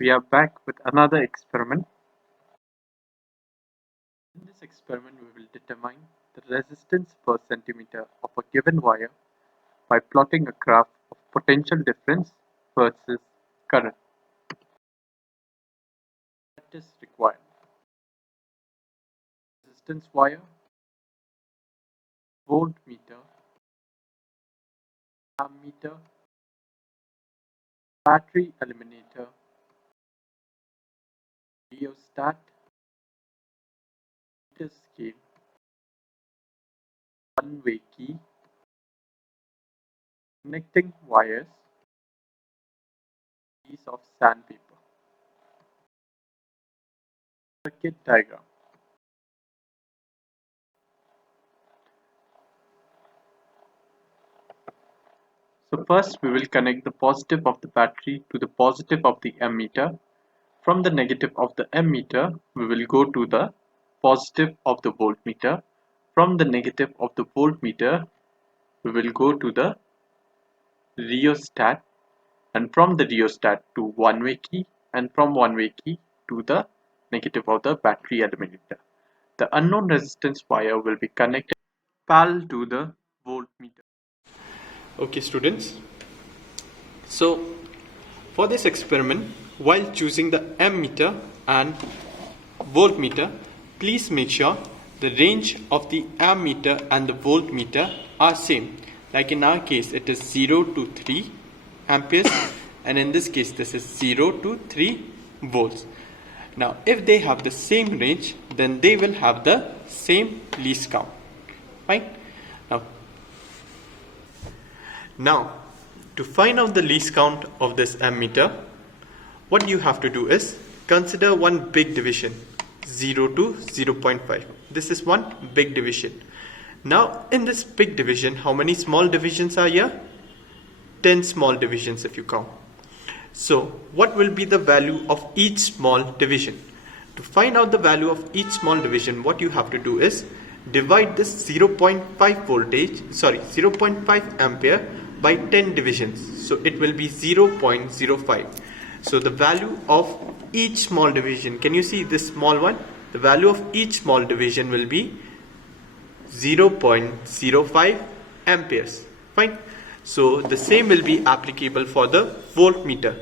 We are back with another experiment. In this experiment, we will determine the resistance per centimeter of a given wire by plotting a graph of potential difference versus current. That is required. Resistance wire, voltmeter, ammeter, battery eliminator, rheostat, meter scale, one-way key, connecting wires, piece of sandpaper. Circuit diagram. So first we will connect the positive of the battery to the positive of the ammeter. From the negative of the ammeter, we will go to the positive of the voltmeter. From the negative of the voltmeter, we will go to the rheostat, and from the rheostat to one-way key, and from one-way key to the negative of the battery eliminator. The unknown resistance wire will be connected parallel to the voltmeter. Okay, students. So, for this experiment, while choosing the ammeter and voltmeter, please make sure the range of the ammeter and the voltmeter are same. Like in our case, it is 0 to 3 amperes, and in this case, this is 0 to 3 volts. Now, if they have the same range, then they will have the same least count. Fine. Now, to find out the least count of this ammeter, what you have to do is consider one big division, 0 to 0.5. This is one big division. Now, in this big division, how many small divisions are here? 10 small divisions if you count. So, what will be the value of each small division? To find out the value of each small division, what you have to do is divide this 0.5 ampere by 10 divisions. So it will be 0.05. So the value of each small division, can you see this small one? The value of each small division will be 0.05 amperes. Fine. So the same will be applicable for the voltmeter.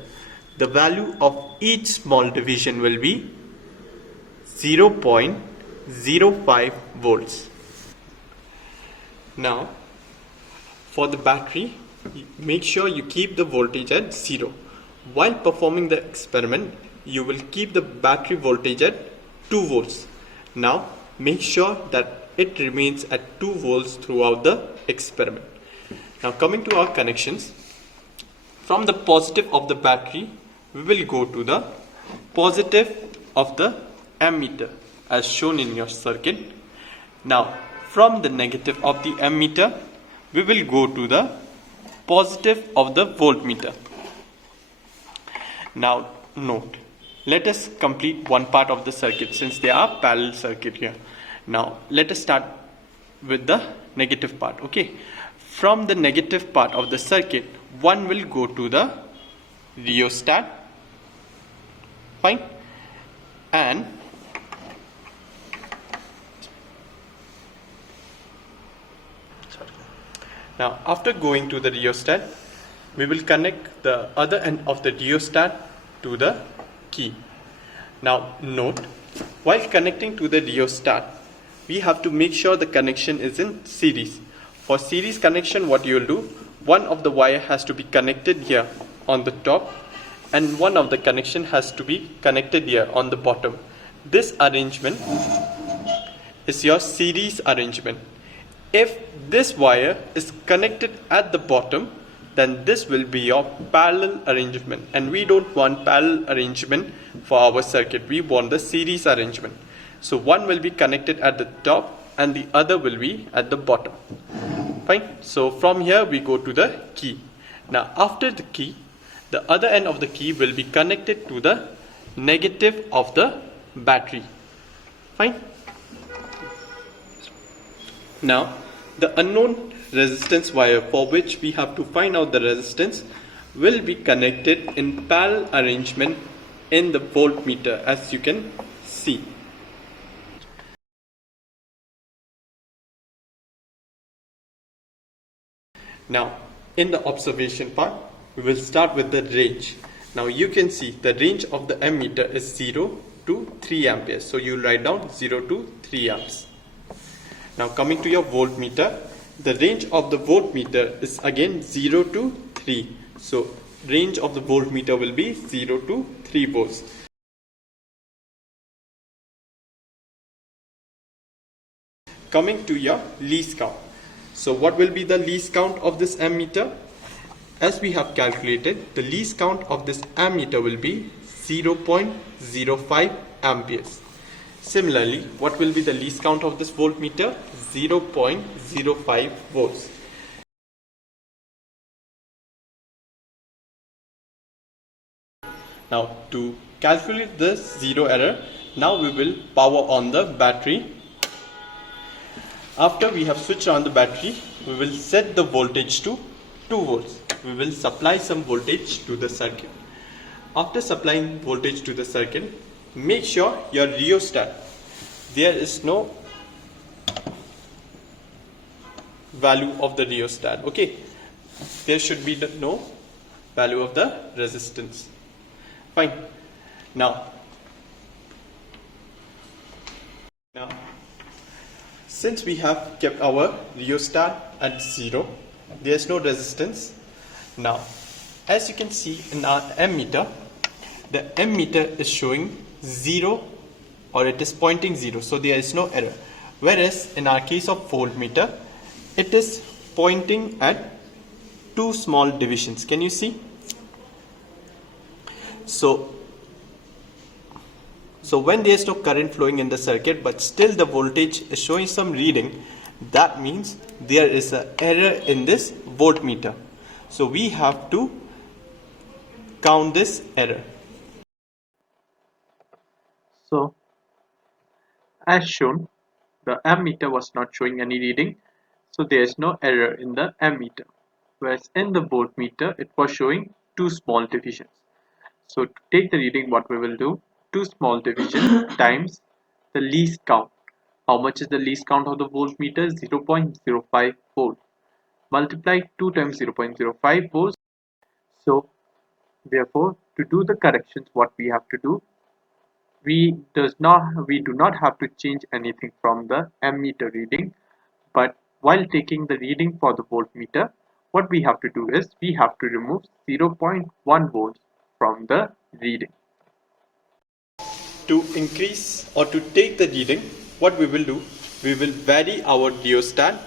The value of each small division will be 0.05 volts. Now, for the battery, make sure you keep the voltage at 0. While performing the experiment, you will keep the battery voltage at 2 volts. Now, make sure that it remains at 2 volts throughout the experiment. Now, coming to our connections, from the positive of the battery, we will go to the positive of the ammeter as shown in your circuit. Now, from the negative of the ammeter, we will go to the positive of the voltmeter. Now, note, let us complete one part of the circuit since they are parallel circuit here. Now, let us start with the negative part. Okay, from the negative part of the circuit, one will go to the rheostat. Fine. And now, after going to the rheostat, we will connect the other end of the rheostat to the key. Now, note, while connecting to the rheostat, we have to make sure the connection is in series. For series connection, what you will do, one of the wire has to be connected here on the top, and one of the connection has to be connected here on the bottom. This arrangement is your series arrangement. If this wire is connected at the bottom, then this will be your parallel arrangement, and we don't want parallel arrangement for our circuit. We want the series arrangement. So one will be connected at the top and the other will be at the bottom. Fine. So from here we go to the key. Now after the key, the other end of the key will be connected to the negative of the battery. Fine. Now, the unknown resistance wire for which we have to find out the resistance will be connected in parallel arrangement in the voltmeter, as you can see. Now, in the observation part, we will start with the range. Now you can see the range of the ammeter is 0 to 3 amperes. So you will write down 0 to 3 amps. Now coming to your voltmeter, the range of the voltmeter is again 0 to 3. So range of the voltmeter will be 0 to 3 volts. Coming to your least count. So what will be the least count of this ammeter? As we have calculated, the least count of this ammeter will be 0.05 amperes. Similarly, what will be the least count of this voltmeter? 0.05 volts. Now to calculate this zero error, now we will power on the battery. After we have switched on the battery, we will set the voltage to 2 volts. We will supply some voltage to the circuit. After supplying voltage to the circuit, make sure your rheostat, there is no value of the rheostat. Okay, there should be no value of the resistance. Fine. Now since we have kept our rheostat at 0, there is no resistance. Now, as you can see in our ammeter, the ammeter is showing 0, or it is pointing 0, so there is no error. Whereas in our case of voltmeter, it is pointing at 2 small divisions. Can you see? So when there is no current flowing in the circuit, but still the voltage is showing some reading, that means there is an error in this voltmeter. So we have to count this error. So as shown, the ammeter was not showing any reading, so there is no error in the ammeter. Whereas in the voltmeter, it was showing 2 small divisions. So to take the reading, what we will do, 2 small division times the least count. How much is the least count of the voltmeter? 0.05 volt. Multiply 2 times 0.05 volts. So therefore, to do the corrections, what we have to do, we do not have to change anything from the ammeter reading, but while taking the reading for the voltmeter, what we have to do is we have to remove 0.1 volts from the reading. To increase or to take the reading, what we will do, we will vary our rheostat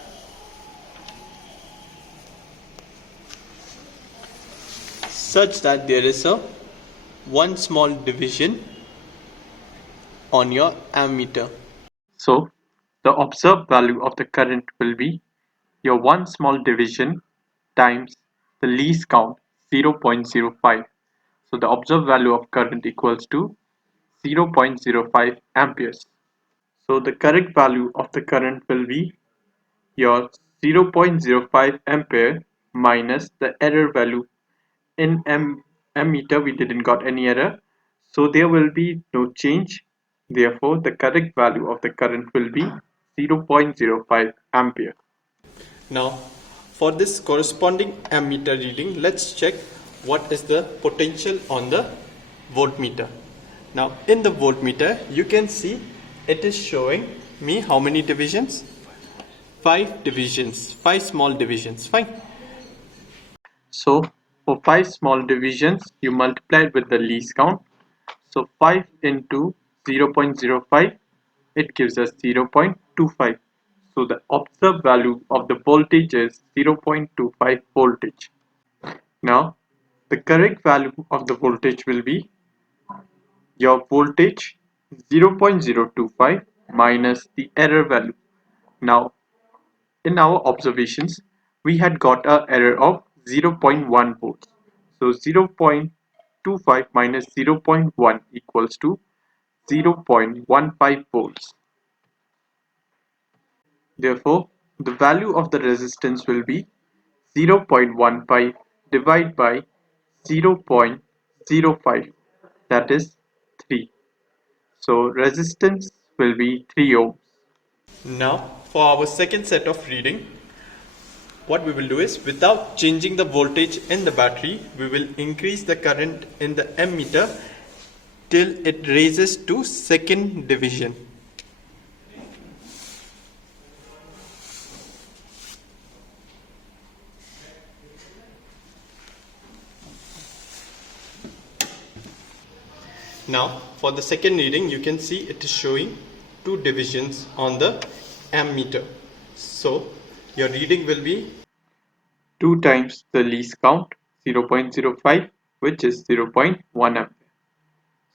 such that there is a one small division on your ammeter. So the observed value of the current will be your one small division times the least count 0.05. So the observed value of current equals to 0.05 amperes. So the correct value of the current will be your 0.05 ampere minus the error value. In ammeter we didn't got any error, so there will be no change. Therefore the correct value of the current will be 0.05 ampere. Now for this corresponding ammeter reading, let's check what is the potential on the voltmeter. Now in the voltmeter, you can see it is showing me how many divisions? 5 divisions, 5 small divisions. Fine. So for 5 small divisions, you multiply it with the least count. So 5 into 0.05, it gives us 0.25. So the observed value of the voltage is 0.25 voltage. Now the correct value of the voltage will be your voltage 0.025 minus the error value. Now in our observations, we had got a error of 0.1 volts. So 0.25 minus 0.1 equals to 0.15 volts. Therefore, the value of the resistance will be 0.15 divided by 0.05. that is 3. So resistance will be 3 ohms. Now for our second set of reading, what we will do is, without changing the voltage in the battery, we will increase the current in the ammeter till it raises to second division. Now for the second reading, you can see it is showing 2 divisions on the ammeter. So your reading will be 2 times the least count, 0.05, which is 0.1 ampere.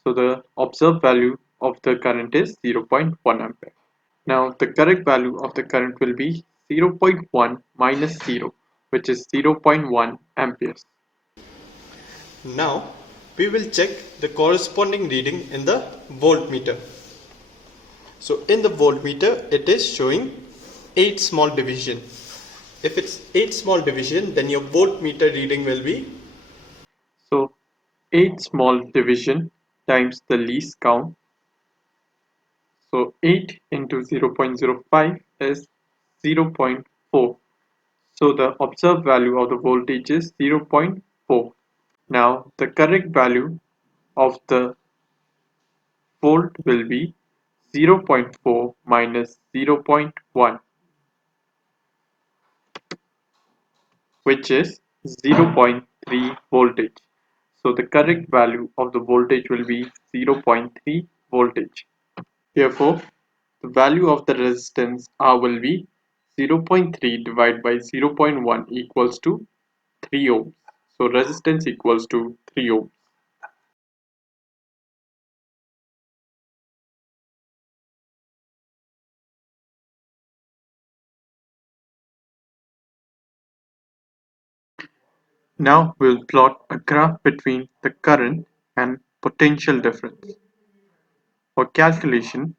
So the observed value of the current is 0.1 ampere. Now the correct value of the current will be 0.1 minus 0, which is 0.1 amperes. Now we will check the corresponding reading in the voltmeter. So in the voltmeter it is showing 8 small division. If it's 8 small division, then your voltmeter reading will be, So 8 small division times the least count. So 8 into 0.05 is 0.4. So the observed value of the voltage is 0.4. Now the correct value of the volt will be 0.4 minus 0.1, which is 0.3 voltage. So the correct value of the voltage will be 0.3 voltage. Therefore, the value of the resistance R will be 0.3 divided by 0.1 equals to 3 ohms. So resistance equals to 3 ohms. Now we will plot a graph between the current and potential difference. For calculation,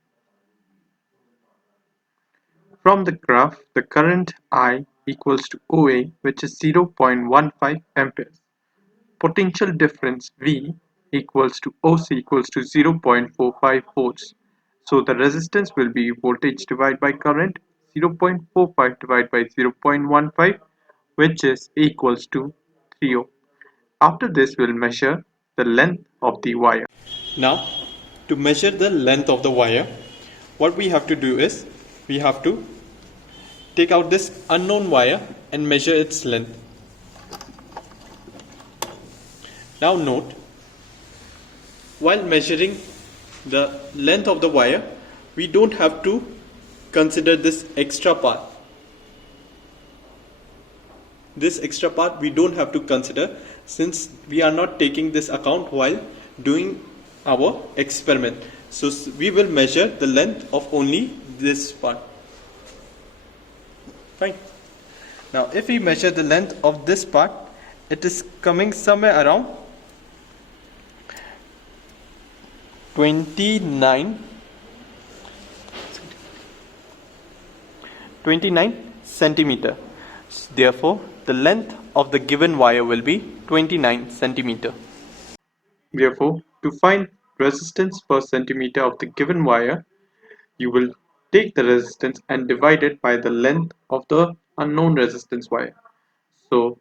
from the graph, the current I equals to OA, which is 0.15 amperes. Potential difference V equals to OC equals to 0.45 volts. So the resistance will be voltage divided by current, 0.45 divided by 0.15, which is equals to 3 ohm. After this, we'll measure the length of the wire. now to measure the length of the wire, what we have to do is, we have to take out this unknown wire and measure its length. Now note, while measuring the length of the wire, we don't have to consider this extra part. This extra part we don't have to consider, since we are not taking this account while doing our experiment. So we will measure the length of only this part. Fine. Now if we measure the length of this part, it is coming somewhere around 29 centimeter. Therefore, the length of the given wire will be 29 centimeter. Therefore, to find resistance per centimeter of the given wire, you will take the resistance and divide it by the length of the unknown resistance wire. So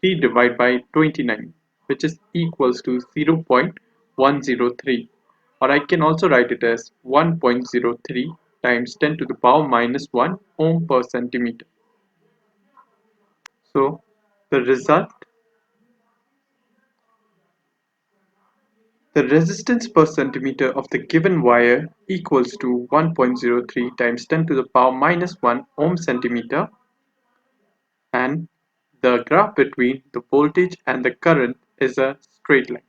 3 divided by 29, which is equals to 0.103, or I can also write it as 1.03 times 10 to the power minus 1 ohm per centimeter. So the result, the resistance per centimeter of the given wire equals to 1.03 times 10 to the power minus 1 ohm centimeter, and the graph between the voltage and the current is a straight line.